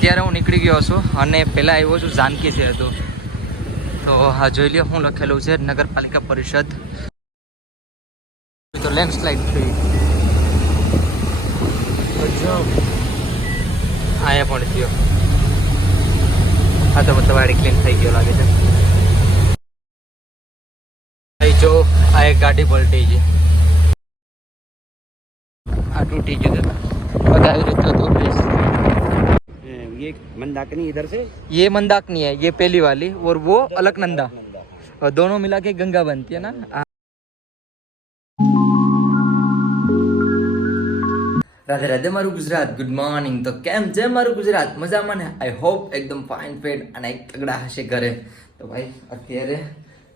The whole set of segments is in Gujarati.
અત્યારે હું નીકળી ગયો છું અને પહેલાં આવ્યો છું જાનકી છે હતો તો હા, જોઈ લ્યો, હું લખેલું છે નગરપાલિકા પરિષદ. તો લેન્ડસ્લાઇડ થઈ. અહીંયા પણ થયો. હા, તો આડી ક્લીન થઈ ગયો લાગે છે. જો, આ એક ગાડી પલટી છે આ તૂટી ગયું બધા આવી રીતે પ્લીઝ ये मंदाकिनी इधर से ये मंदाकिनी है ये पहली वाली और वो अलकनंदा और दोनों मिला के गंगा बनती है ना રાધે રાધે મારું ગુજરાત ગુડ મોર્નિંગ તો કેમ છે મારું ગુજરાત મજામાં ને આઈ હોપ એકદમ ફાઇન ફેડ અને એક તગડા હશે ઘરે તો ભાઈ અત્યારે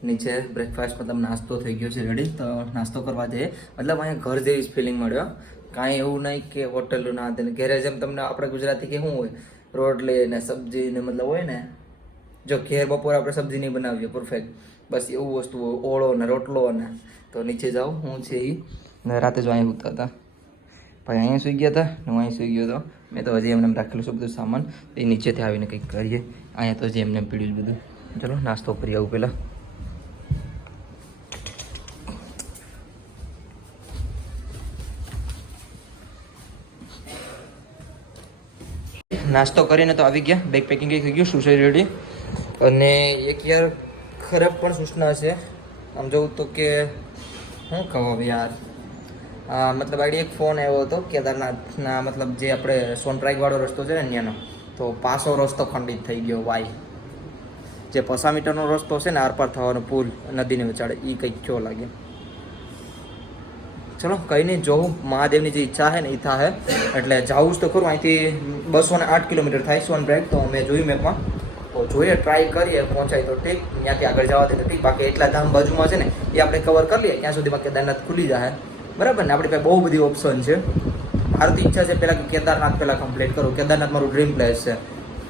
નીચે બ્રેકફાસ્ટમાં તમે નાસ્તો થઈ ગયો છે રેડી તો નાસ્તો કરવા જઈએ મતલબ અહીંયા ઘર જેવી જ ફિલિંગ મળ્યો કાંઈ એવું નહીં કે હોટલ ના તેને ઘરે જેમ તમને આપણે ગુજરાતી કે શું હોય રોટલી ને સબ્જી ને મતલબ હોય ને, જો ઘેર બપોરે આપણે સબ્જી નહીં બનાવીએ પરફેક્ટ બસ એવું વસ્તુ હોય, ઓળો ને રોટલો ને. તો નીચે જાઓ, હું છે એ ને રાતે જો અહીં ઉતરતા હતા. ભાઈ અહીંયા સુઈ ગયા હતા હું અહીં સુઈ ગયો હતો. મેં તો હજી એમને એમ રાખેલું છે બધું સામાન. એ નીચેથી આવીને કંઈક કરીએ. અહીંયા તો હજી એમને પીડ્યું બધું. ચલો, નાસ્તો કરી આવું પહેલાં. નાસ્તો કરીને તો આવી ગયા. બેગ પેકિંગ થઈ ગયું. શું છે રેડી અને એક યાર ખરાબ પણ સૂચના છે. આમ જોઉં તો કે શું કહો યાર? મતલબ આડી એક ફોન આવ્યો હતો, કેદારનાથના મતલબ જે આપણે સોનપ્રાઈગવાળો રસ્તો છે ને ત્યાંનો તો પાસો રસ્તો ખંડિત થઈ ગયો, વાય. જે પસા મીટરનો રસ્તો છે ને આરપાર થવાનો પુલ નદીને વિચાડે એ કંઈક કયો લાગે. ચલો, કંઈ નહીં જોઉં મહાદેવની જે ઈચ્છા છે ને એ થાય એટલે જાવું જ તો ખરું. અહીંથી બસો ને આઠ કિલોમીટર થાય સોન બ્રેક તો મેં જોયું મેપમાં. તો જોઈએ ટ્રાય કરીએ, પહોંચાય તો ઠીક. ત્યાંથી આગળ જવા દે ઠીક. બાકી એટલા ધામ બાજુમાં છે ને, એ આપણે કવર કરી લઈએ. ત્યાં સુધીમાં કેદારનાથ ખુલી જાય. બરાબર ને? આપણી પાસે બહુ બધી ઓપ્શન છે. મારી તો ઈચ્છા છે પહેલાં કેદારનાથ પહેલાં કમ્પ્લીટ કરું. કેદારનાથ મારું ડ્રીમ પ્લેસ છે.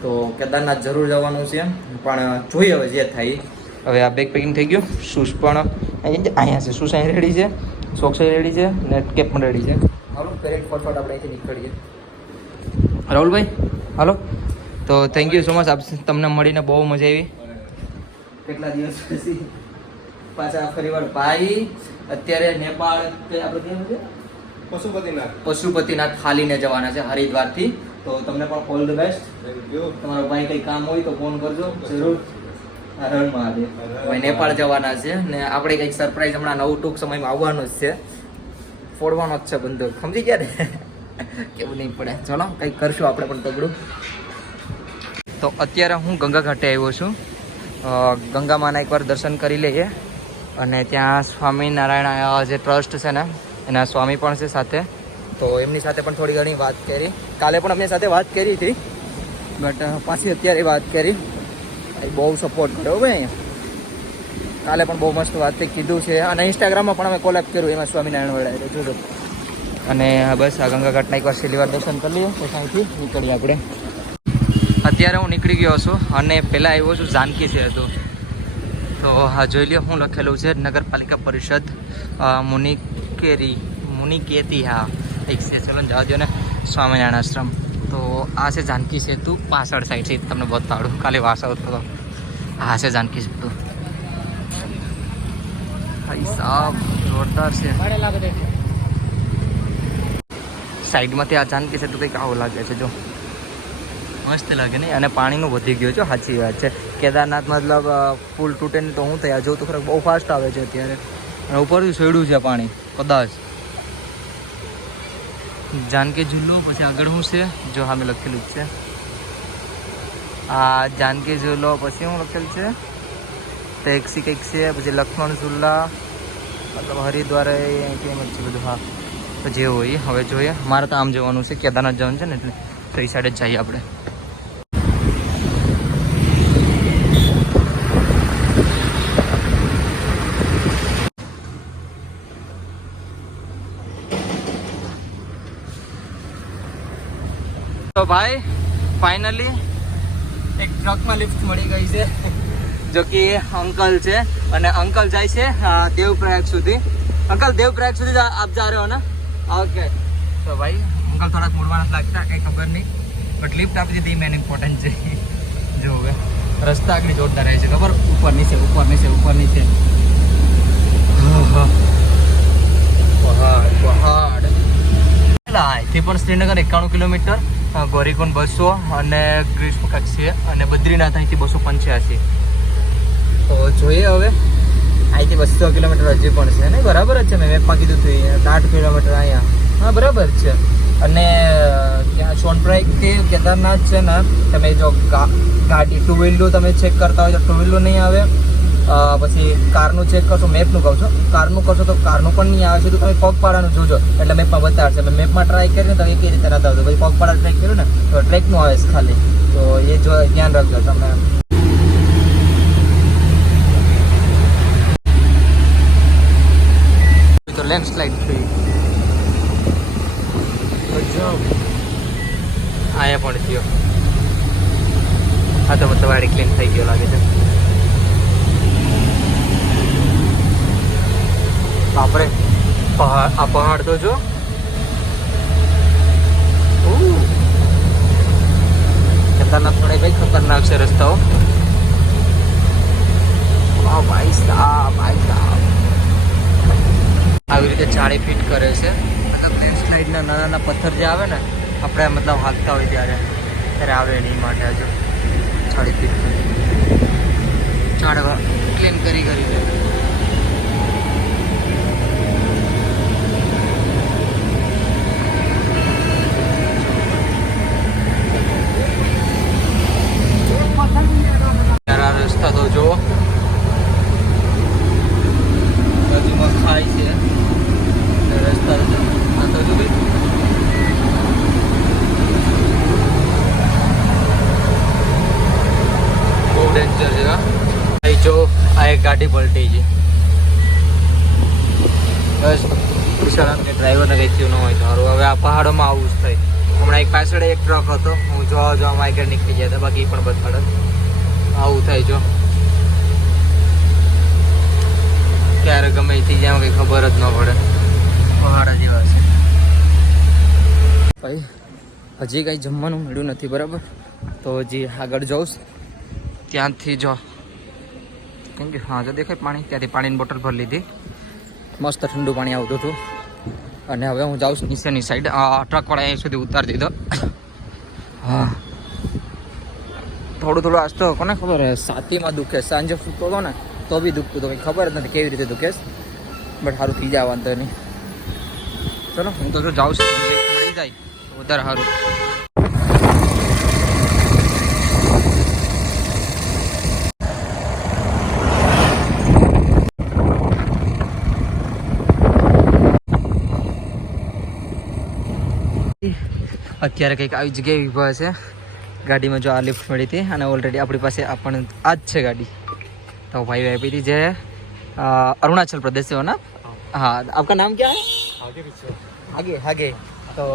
તો કેદારનાથ જરૂર જવાનું છે. પણ જોઈએ હવે જે થાય. હવે આ બેગ પેકિંગ થઈ ગયું. શૂઝ પણ અહીંયા અહીંયા છે. શૂઝ અહીં રેડી છે. સોક્સાઈ રેડી છે ને કેપ પણ રેડી છે. હાલો પેરેટ ફટફટ આપણે અહીંથી નીકળીએ. રાહુલભાઈ હાલો. તો થેન્ક યુ સો મચ આપ તમને મળીને બહુ મજા આવી. કેટલા દિવસ પછી પાછા ફરીવાર ભાઈ અત્યારે નેપાળ આપણે પશુપતિનાથ. પશુપતિનાથ ખાલીને જવાના છે હરિદ્વારથી. તો તમને પણ ઓલ ધ બેસ્ટ તમારો ભાઈ કંઈ કામ હોય તો ફોન કરજો. જરૂર. નેપાળ જવાના છે ને આપણે કંઈક સરપ્રાઈઝ હમણાં નવું ટૂંક સમયમાં આવવાનું જ છે. ફોડવાનો જ છે બંદૂક. સમજી ગયા ને? કેવું નહીં પડે. ચલો, કંઈક કરશું આપણે પણ તગડું. તો અત્યારે હું ગંગા ઘાટે આવ્યો છું. ગંગામાના ગંગા માના એકવાર દર્શન કરી લઈએ. અને ત્યાં સ્વામિનારાયણ જે ટ્રસ્ટ છે ને, એના સ્વામી પણ છે સાથે. તો એમની સાથે પણ થોડી ઘણી વાત કરી. કાલે પણ અમે સાથે વાત કરી હતી. બટ પાછી અત્યારે વાત કરી. બહુ સપોર્ટ કર્યો ભાઈ. કાલે પણ બહુ મસ્ત વાત કીધું છે. અને ઇન્સ્ટાગ્રામમાં પણ અમે કોલેબ કર્યું, એમાં સ્વામિનારાયણ એટલે જોજો અને બસ, આ ગંગા ઘાટના એકવાર છેલ્લી વાર દર્શન કરી લઈએ, પછી અહીંથી નીકળીએ આપણે. અત્યારે હું નીકળી ગયો છું અને પહેલાં આવ્યો છું જાનકી છે હતું તો હા, જોઈ લ્યો, હું લખેલું છે, નગરપાલિકા પરિષદ મુનિકેરી મુનિકેતી હા એક છે, ચલો જવા દો ને સ્વામિનારાયણ આશ્રમ. તો આ છે જાનકી સેતુ પાછળ સાઈડ છે તમને બતાડું. કાલે વાસ આવતો હતો આ છે જાનકી સેતુ. સાહેબ જોરદાર છે. સાઈડમાંથી આ જાનકી સેતુ કંઈક આવું લાગે છે જો. મસ્ત લાગે નહીં? અને પાણીનું વધી ગયું છે સાચી વાત છે. કેદારનાથ મતલબ પુલ તૂટે ને તો હું થયા? જોઉં તો ખરેખર બહુ ફાસ્ટ આવે છે અત્યારે. અને ઉપરથી છોડ્યું છે પાણી કદાચ. જાનકી ઝૂલો પછી આગળ શું છે જો હા મેં લખેલું જ છે આ જાનકી ઝૂલો પછી શું લખેલું છે ટેક્સી કંઈક છે પછી લખમણ ઝુલ્લા મતલબ હરિદ્વાર કેમ જ છે બધું હા તો જે હોય હવે જોઈએ મારે તો આમ જવાનું છે કેદારનાથ જવાનું છે ને એટલે તો સાઈડે જ જઈએ આપણે તો ભાઈ ફાઇનલી એક ટ્રકમાં લિફ્ટ મળી ગઈ છે, જો કે અંકલ છે. અને અંકલ જાય છે દેવપ્રયાગ સુધી. અંકલ, દેવપ્રયાગ સુધી આપ જા રહ્યો ને? ઓકે તો ભાઈ, અંકલ થોડાક નથી લાગતા, કંઈ ખબર નહીં. બટ લિફ્ટ આપી દીધી મેન ઇમ્પોર્ટન્ટ છે. જો હવે, રસ્તા આગળ જોરદાર રહે છે. ખબર? ઉપર નીચે ઉપર નીચે ઉપર નીચે. પહાડ પહાડ. અહીંથી પણ શ્રીનગર એકાણું કિલોમીટર. ગોરીકુંડ બસો અને ગ્રીષ્મ છે અને બદ્રીનાથ અહીંથી બસો પંચ્યાસી. તો જોઈએ હવે. અહીંથી બસો કિલોમીટર હજી પણ છે ને બરાબર જ છે, મેં મેપમાં કીધું હતું આઠ કિલોમીટર અહીંયા. હા, બરાબર છે. અને ત્યાં સોનપ્રાઈકથી કેદારનાથ છે ને, તમે જો ગાડી ટુ વ્હીલનું તમે ચેક કરતા હોય તો ટુ વ્હીલનું નહીં આવે. પછી કારનું ચેક કરશો મેપનું કહું છું કારનું કરશો તો કારનું પણ નહીં આવે છે તો તમે પગપાળાનું જોજો. એટલે મેપમાં બતાડશે. મેં મેપમાં ટ્રાય કરીને તો એ કઈ રીતે નતા આવતું પછી પગપાળા ટ્રેક કર્યું ને તો ટ્રેકનું આવે છે ખાલી. તો એ જો ધ્યાન રાખજો તમે. તો લેન્ડસ્લાઇડ થઈ. અહીંયા પણ થયો. હા તો મતલબ વાડી ક્લીન થઈ ગયો લાગે છે. બાપરે પહાડ, આ પહાડ તો જો. ખતરનાક થોડે ભાઈ ખતરનાક છે રસ્તાઓ. ભાઈ સાહેબ ભાઈ સાહેબ આવી રીતે ચાળી ફીટ કરે છે. મતલબ લેન્ડસ્લાઇડના નાના નાના પથ્થર જે આવે ને, આપણે મતલબ હાલતા હોય ત્યારે. ત્યારે આવે એની માટે હજુ જાળી ફીટ. ચાળવા ક્લીન કરી કરીને યાર આ રસ્તા તો જુઓ બાજુમાં ખાઈ છે અને રસ્તા તો આ તો જો ભાઈ બહુ ડેન્જર છે હા અહીં જો આ એક ગાડી પલટી છે બસ બિચારાને ડ્રાઈવરને કંઈ થયું ન હોય સારું. હવે આ પહાડોમાં આવું જ થાય. હમણાં એક પાછળ એક ટ્રક હતો. હું જોવા જોવા માઇકર નીકળી ગયા હતા. બાકી પણ બતાડે આવું થાય જો. ક્યારે ગમે થઈ જાય કંઈ ખબર જ ન પડે. પહાડા જેવા છે. ભાઈ, હજી કંઈ જમવાનું મળ્યું નથી, બરાબર? તો હજી આગળ જાઉં ત્યાંથી જો. કેમ કે હા, જો દેખાય પાણી, ત્યાંથી પાણીની બોટલ ભરી લીધી. મસ્ત ઠંડુ પાણી આવતું હતું. અને હવે હું જાઉં છું નીચેની સાઈડ આ ટ્રકવાળા અહીં સુધી ઉતારી દીધો. હા. થોડું થોડું આજ કોને ખબર સાતીમાં દુખે. સાંજે ફૂટતો હતો ને, તો બી દુખતું તો કંઈ ખબર જ નથી કેવી રીતે દુખે બટ સારું થઈ જાય વાંધો નહીં. ચલો, હું તો જો જાઉં છું. જાય. વધારે સારું. અત્યારે કંઈક આવી જગ્યાએ ઊભા છે ગાડીમાં જો આ લિફ્ટ મળી હતી અને ઓલરેડી આપણી પાસે આપણ આ જ છે ગાડી तो भाई આપી હતી જે अ, अरुणाचल प्रदेश से हो ना हाँ आपका नाम क्या है आगे पीछे आगे आगे तो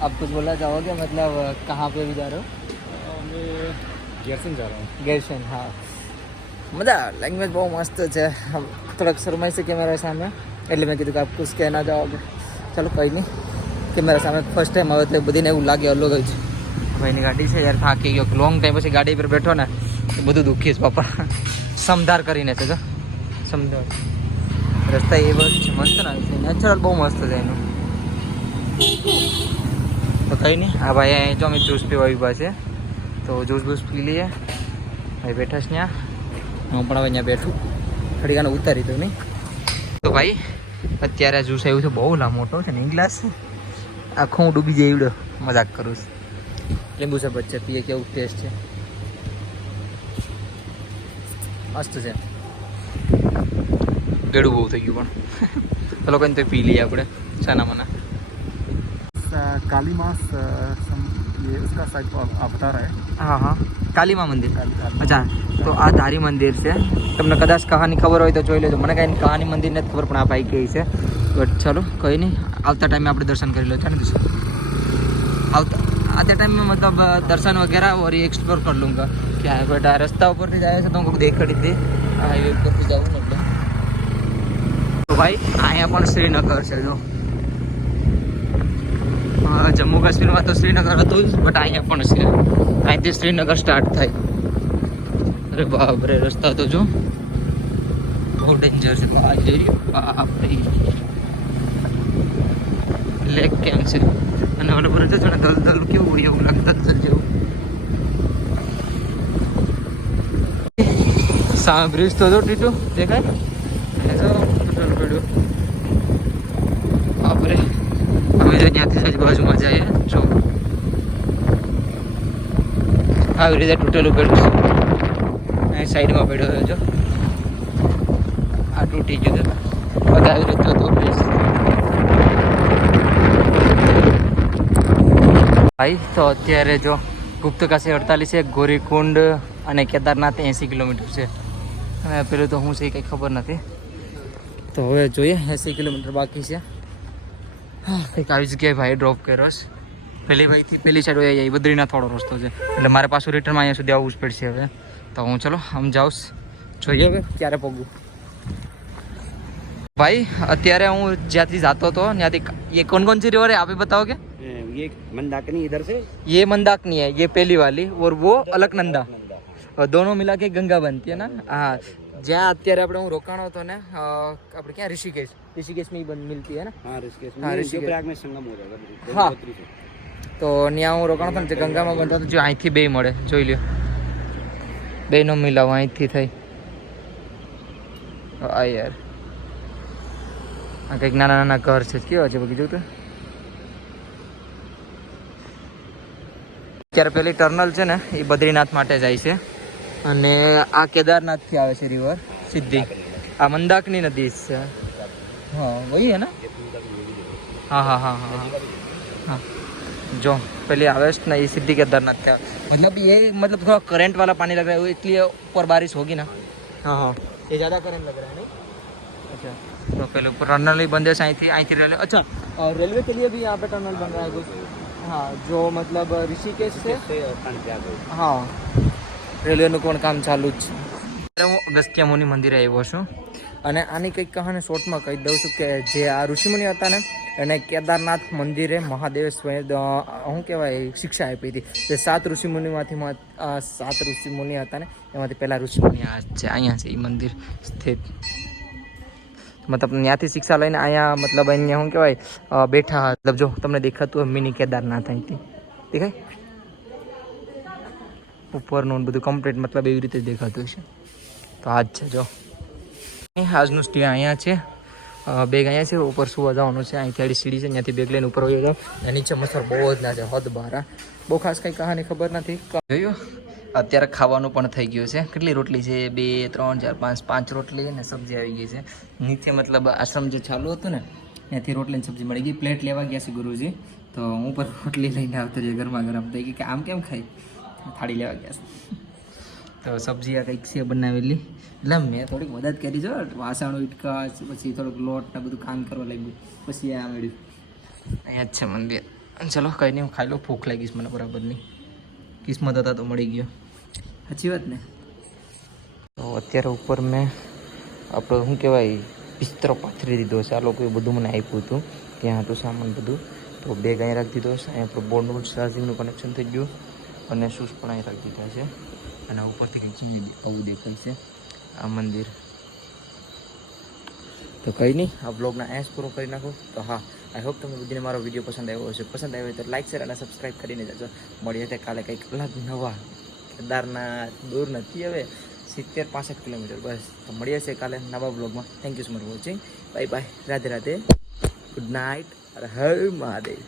आप कुछ बोलना चाहोगे मतलब कहाँ पे भी जा रहे हो मैं गियरसन जा रहा हूँ ગેરશન હા મજા લેંગ્વેજ બહુ મસ્ત છે હમ થોડાક શરમાઈ છે કેમેરા સામે એટલે મેં કીધું કે આપ કુછ કહેના ચાહોગે ચલો કંઈ નહીં કેમેરા સામે ફર્સ્ટ ટાઈમ આવે એટલે બધીને એવું લાગે અલગ જ. ભાઈની ગાડી છે યાર થાકી ગયો લોંગ ટાઈમ પછી ગાડી પર બેઠો ને તો બધું દુઃખી છે બાપા સમધાર કરીને છે જો. સમધાર. રસ્તા એ બસ છે મસ્ત ના છે નેચરલ બહુ મસ્ત છે એનું. તો કંઈ નહીં આ ભાઈ અહીં જો અમે જ્યુસ પીવા ઊભા છે. તો જ્યુસ બૂસ પી લઈએ. ભાઈ બેઠા છે ત્યાં. હું પણ હવે અહીંયા બેઠું. થોડી ગાને ઉતારી દઉં નહીં? તો ભાઈ અત્યારે જ્યુસ આવ્યું છે બહુ લા મોટો છે ને ગ્લાસ આખો હું ડૂબી જઈ એવડો મજાક કરું છું લીંબુ શરબત છે પીએ કેવું ટેસ્ટ છે મસ્ત છે ગળું બહુ થઈ ગયું પણ ચલો કંઈ તો પી લઈએ આપણે શાના મના काली मास ये उसका साइड आप बता रहे हैं હા હા કાલીમા મંદિર અચ્છા તો આ ધારી મંદિર છે તમને કદાચ કહાની ખબર હોય તો જોઈ લેજો મને કાંઈ કહાની મંદિર નથી ખબર પણ આ ભાઈ કહે છે બટ ચલો કંઈ નહીં આવતા ટાઈમે આપણે દર્શન કરી લો ને દર્શન આવતા आते टाइम में मतलब दर्शन वगैरह और ये एक्सप्लोर कर लूँगा क्या है बेटा रास्ता ऊपर से जाए तो हमको देख खड़ी थी हाईवे ઉપર થી જાવું ને એટલે તો ભાઈ અહીંયા પણ શ્રીનગર છે જો હા, જમ્મુ કાશ્મીરમાં તો શ્રીનગર હતું જ બટ અહીંયા પણ છે અહીંથી શ્રીનગર સ્ટાર્ટ થાય અરે બાપ રે રસ્તા તો જો બહુ ડેન્જર છે આ જઈ રહ્યો બાપ રે લેક કેમ છે. અને ઓલો પર જો ને દલદલ કેવું ઉડી એવું લાગતું દલદલ જેવું. સામે બ્રિજ તો જો ટીટુ, દેખાય? જો ટોટલ પડ્યું. બાપરે. હવે જો ત્યાંથી જ બાજુમાં જઈએ, જો. આવી રીતે તૂટેલું પડ્યું. અહીં સાઈડમાં પડ્યો જો. આ તૂટી ગયું બધા આવી રીતે હતો બ્રિજ ભાઈ, તો અત્યારે જો ગુપ્તકાશી અડતાલીસ છે, ગોરીકુંડ અને કેદારનાથ એંસી કિલોમીટર છે. અને પેલું તો હું છે કંઈ ખબર નથી. તો હવે જોઈએ, એંસી કિલોમીટર બાકી છે. કંઈક આવી જગ્યાએ ભાઈ ડ્રોપ કર્યો છે. પેલી ભાઈથી પેલી સાઈડ હોય એ બદ્રીનાથ વાળો રસ્તો છે. એટલે મારે પાછું રિટર્નમાં અહીંયા સુધી આવવું જ પડશે હવે. તો હું ચલો, આમ જાઉં જોઈએ હવે ક્યારે પગું. ભાઈ, અત્યારે હું જ્યાંથી જતો હતો ત્યાંથી એ કોણ કોણ સી રિવર આપી બતાવો કે? ये मंदाकिनी इधर से ये मंदाकिनी है ये पहली वाली और वो अलकनंदा और दोनों मिला के गंगा बनती है ना हाँ જ્યાં અત્યારે આપણે હું રોકાણો હતો ને અ, આપણે ક્યાં ઋષિકેશ ऋषिकेश में ही बन मिलती है ना हाँ ऋषिकेश हाँ, में ऋषिकेश। जो प्रयाग में संगम हो जाएगा हाँ। गंगोत्री से। તો ત્યાં હું રોકાણો હતો ને જે ગંગામાં બનતો હતો જો અહીંથી બે મળે જોઈ લ્યો બેનો મિલાવ અહીંથી થઈ આ યાર આ કંઈક નાના નાના ઘર છે કેવા છે બાકી જોતું અત્યારે પેલી ટર્નલ છે ને એ બદ્રીનાથ માટે જાય છે અને આ કેદારનાથથી આવે છે રિવર સીધી આ મંદાકની નદી છે હા વહી હે ને હા હા હા હા હા हाँ जो पहले आवेस्ट ना ये सिद्धि केदारनाथ का मतलब ये मतलब थोड़ा करंट वाला पानी लग रहा है वो इसलिए ऊपर बारिश होगी ना हाँ हाँ ये ज़्यादा करंट लग रहा है नहीं अच्छा तो पहले ऊपर टनल ही बंद है आई थी आई थी रेलवे अच्छा और रेलवे के लिए भी यहाँ पे टनल बन रहा है कुछ હા જો મતલબ ઋષિકેશ છે. હા. રેલવેનું પણ કામ ચાલુ જ છે. હું અગસ્ત્યામુનિ મંદિરે આવ્યો છું. અને આની કંઈક કહાને શોર્ટમાં કહી દઉં છું કે જે આ ઋષિમુનિ હતા ને એને કેદારનાથ મંદિરે મહાદેવ સ્વયં શું કહેવાય શિક્ષા આપી હતી. જે સાત ઋષિમુનિમાંથી સાત ઋષિમુનિ હતા ને એમાંથી પહેલાં ઋષિમુનિ આ છે અહીંયા છે એ મંદિર સ્થિત. મતલબ ત્યાંથી શિક્ષા લઈને અહીંયા મતલબ અહીંયા શું કહેવાય બેઠા મતલબ જો તમને દેખાતું હોય મિની કેદારનાથ અહીંથી. દેખાય? ઉપરનું બધું કમ્પ્લીટ મતલબ એવી રીતે દેખાતું હશે. તો આ જ છે, જો. આજનું સ્ટે અહીંયા છે. બેગ અહીંયા છે, ઉપર સુવા જવાનું છે. અહીંથી આડી સીડી છે, ત્યાંથી બેગ લઈને ઉપર હોય અને નીચે મસર બહુ જ ના છે, હદ બારા. બહુ ખાસ કંઈ કહાની ખબર નથી. જોયું? અત્યારે ખાવાનું પણ થઈ ગયું છે. કેટલી રોટલી છે? બે, ત્રણ, ચાર, પાંચ પાંચ રોટલી અને સબ્જી આવી ગઈ છે. નીચે મતલબ આશ્રમ જે ચાલુ હતું ને, ત્યાંથી રોટલી અને સબ્જી મળી ગઈ. પ્લેટ લેવા ગયા છે ગુરુજી. તો હું પણ રોટલી લઈને આવતો જે ગરમા ગરમ. થઈ ગઈ કે આમ કેમ ખાઈ થાળી લેવા ગયા છે. તો સબ્જી આ કંઈક છે બનાવેલી. એટલે મેં થોડીક મદદ કરી જો વાસણો ઇટકા પછી થોડુંક લોટ ને બધું કામ કરવા લાગ્યું. પછી આ મળ્યું. અહીંયા જ છે મંદિર. ચલો કંઈ નહીં, હું ખાઈ લઉં. ભૂખ લાગીશ મને બરાબરની. કિસ્મત હતા તો મળી ગયો. સાચી વાત ને? તો અત્યારે ઉપર મેં આપણો શું કહેવાય બિસ્તરો પાથરી દીધો છે. આ લોકોએ બધું મને આપ્યું હતું. ત્યાં હતું સામાન બધું. તો બેગ અહીં રાખી દીધો છે. અહીંયા આપણું બોર્ડ ચાર્જિંગનું કનેક્શન થઈ ગયું. અને શૂઝ પણ અહીં રાખી દીધા છે. અને ઉપરથી કંઈક આવું દેખાય છે. આ મંદિર. તો કંઈ નહીં, આ બ્લોગના એસ પૂરો કરી નાખો. તો હા આઈ હોપ તમે બધીને મારો વીડિયો પસંદ આવ્યો હશે. પસંદ આવ્યો તો લાઈક શેર અને સબસ્ક્રાઈબ કરીને જજો. મળીએ તે કાલે કંઈક અલગ નવા કેદારનાથ દૂર નથી હવે, સિત્તેર પાસઠ કિલોમીટર. બસ, તો મળીએ છીએ કાલે નવા બ્લોગમાં. Thank you so much watching bye bye Radhe Radhe. Good night Har Mahadev